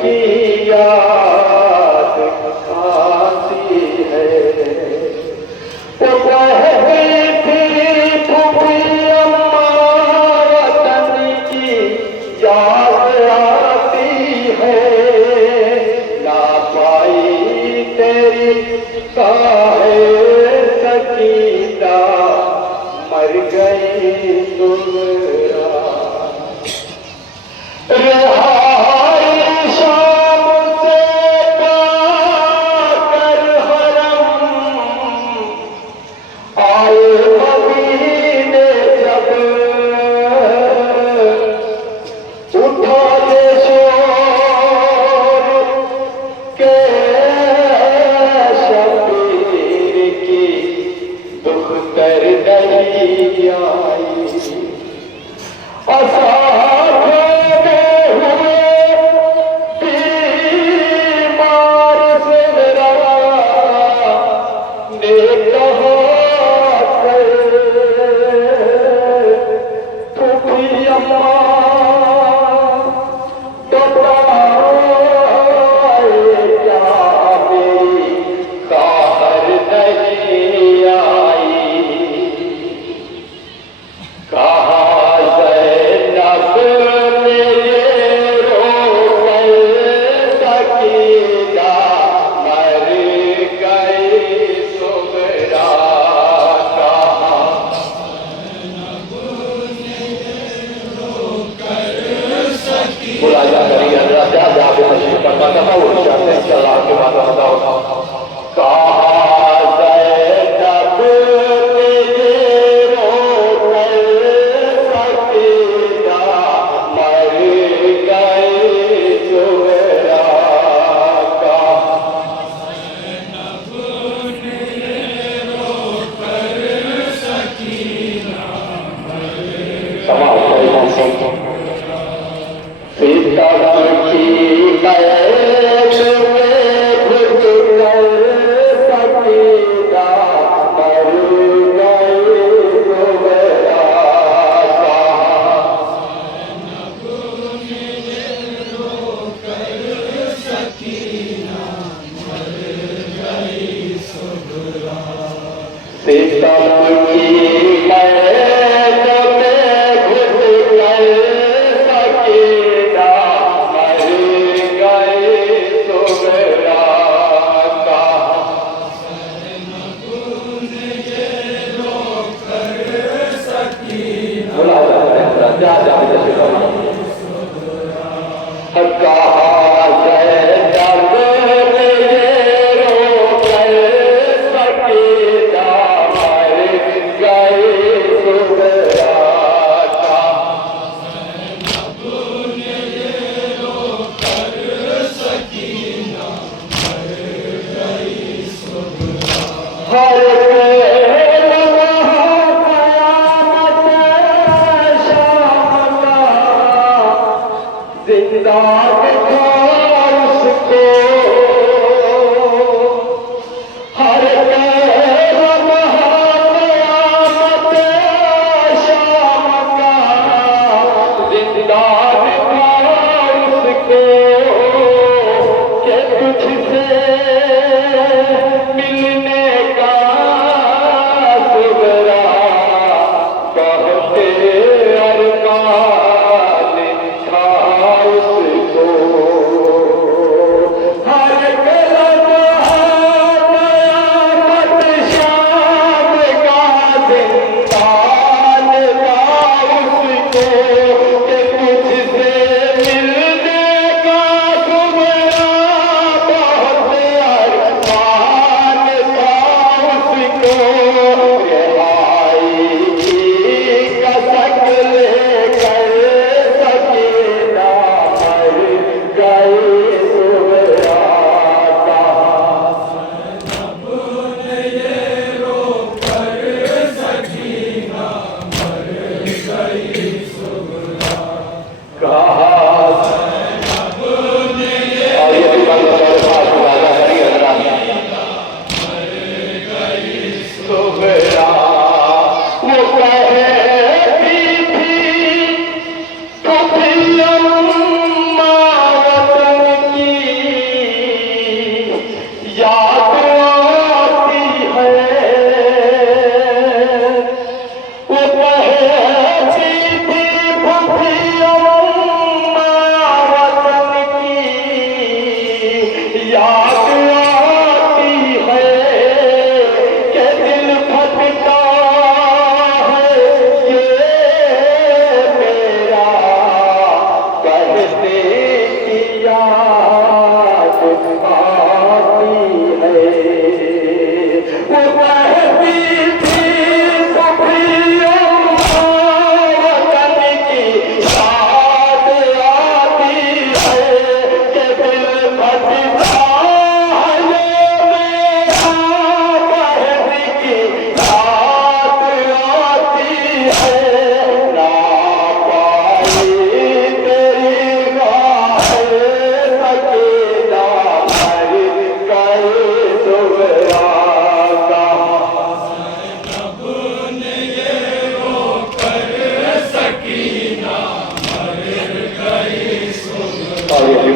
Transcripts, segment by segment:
की याद आती है। वो कहती थी फूफी अम्मा वतन की याद आती है। ना पाई तेरी काहे सकीना मर गई दुनिया।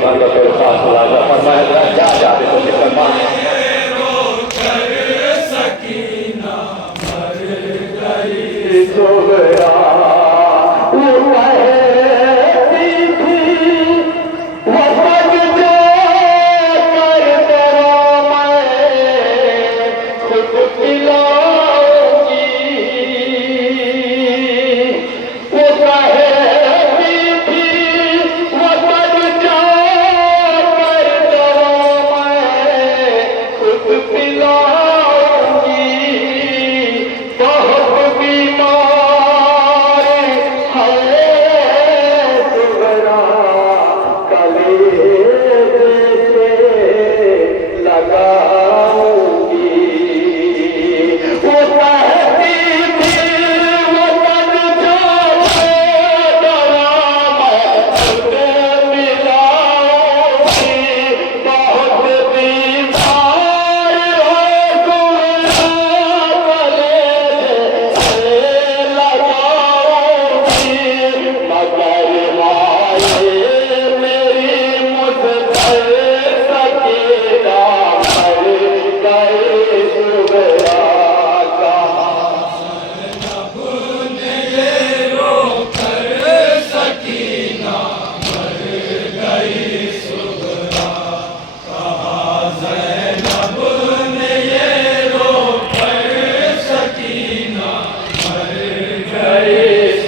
भर का फिर खास राजा फरमाया जा जाते तो मुसलमान सोबरा वो कहती थी वफद जो कर तेरा मैं खुद पिलाऊंगी वो कहती थी वफद जो कर तेरा मैं खुद पिलाऊंगी बहुत बीमार है सुगरा कलेजे से लगाऊंगी वो कहती थी वो तन जो डरा मैं खुद मिलाऊंगी बहुत बीमार है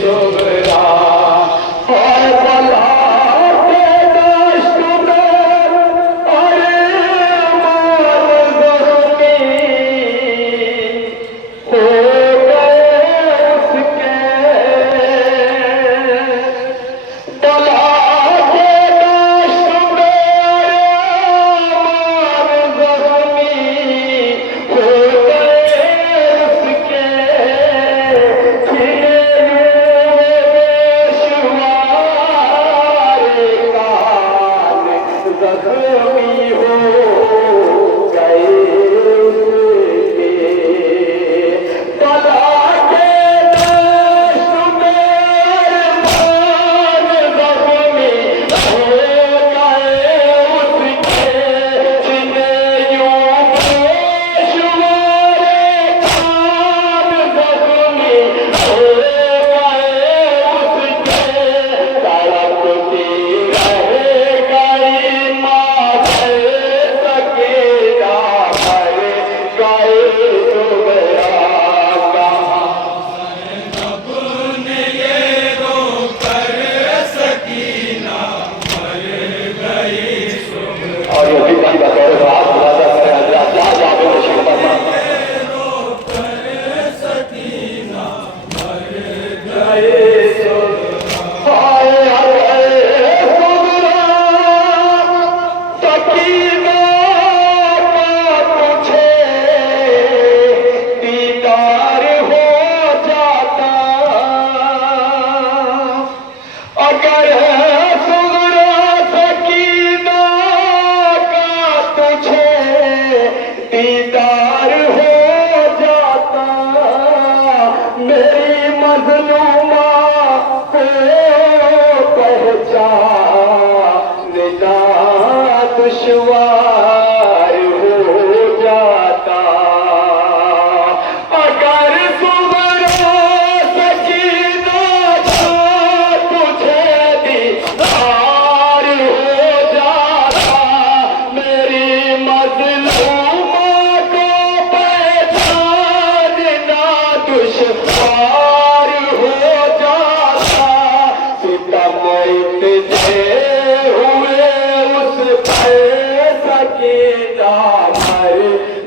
सुगरा दुश्वार हो जाता अगर सुगरा सकीना तुझे दीदार हो जाता मेरी मजलूमा को पहचानना दुश्वार हो जाता सितम तुझे हुए उस सकीना मर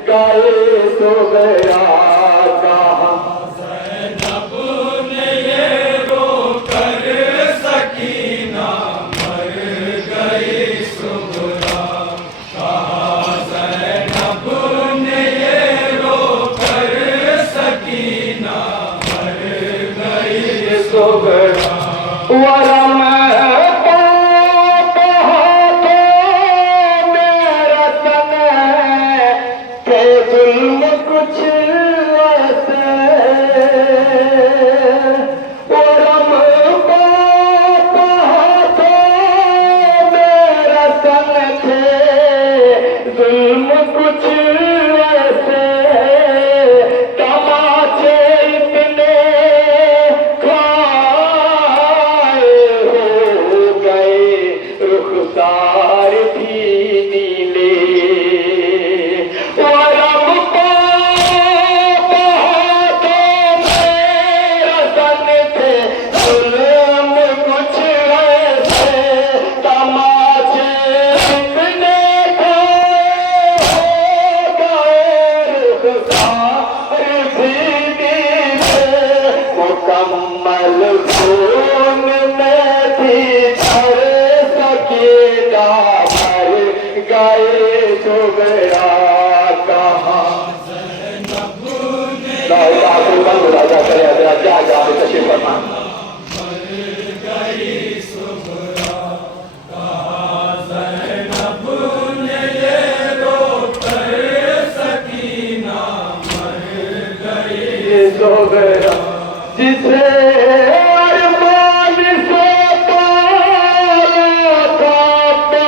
गए सुगरा कहा ज़ैनब ने ये रोकर सकीना मर गई सुगरा कहा ज़ैनब ने ये रोकर सकीना मर गई सुगरा वरम कहा तो मेरा तन तार भी नीले वरम को रतन थे जुल्म कुछ ऐसे तमाचे इतने मुकम्मल खून में थी हर सकीना मर गए सुगरा कहाँ राजा करे जा जा तशरीफ फरमा जिसे अरमान से पाला था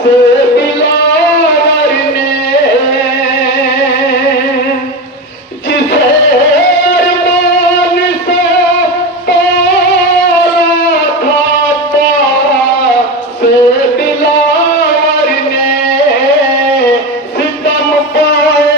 से दिलावर ने जिसे अरमान से पाला था से दिलावर ने सितम पाए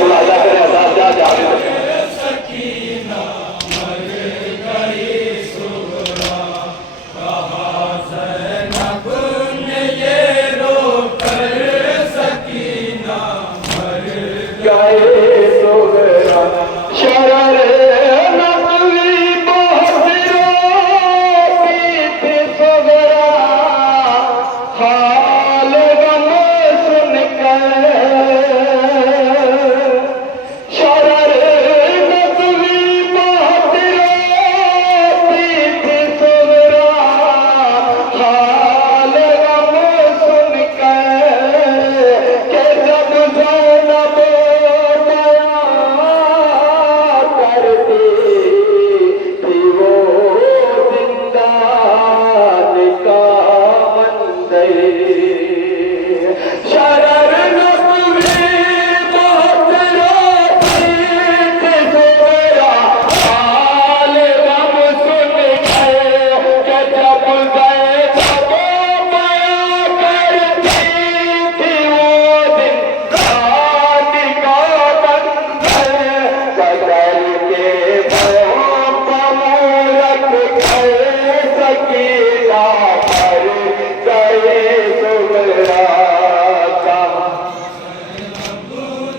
मुलाजा करे जा जा Apple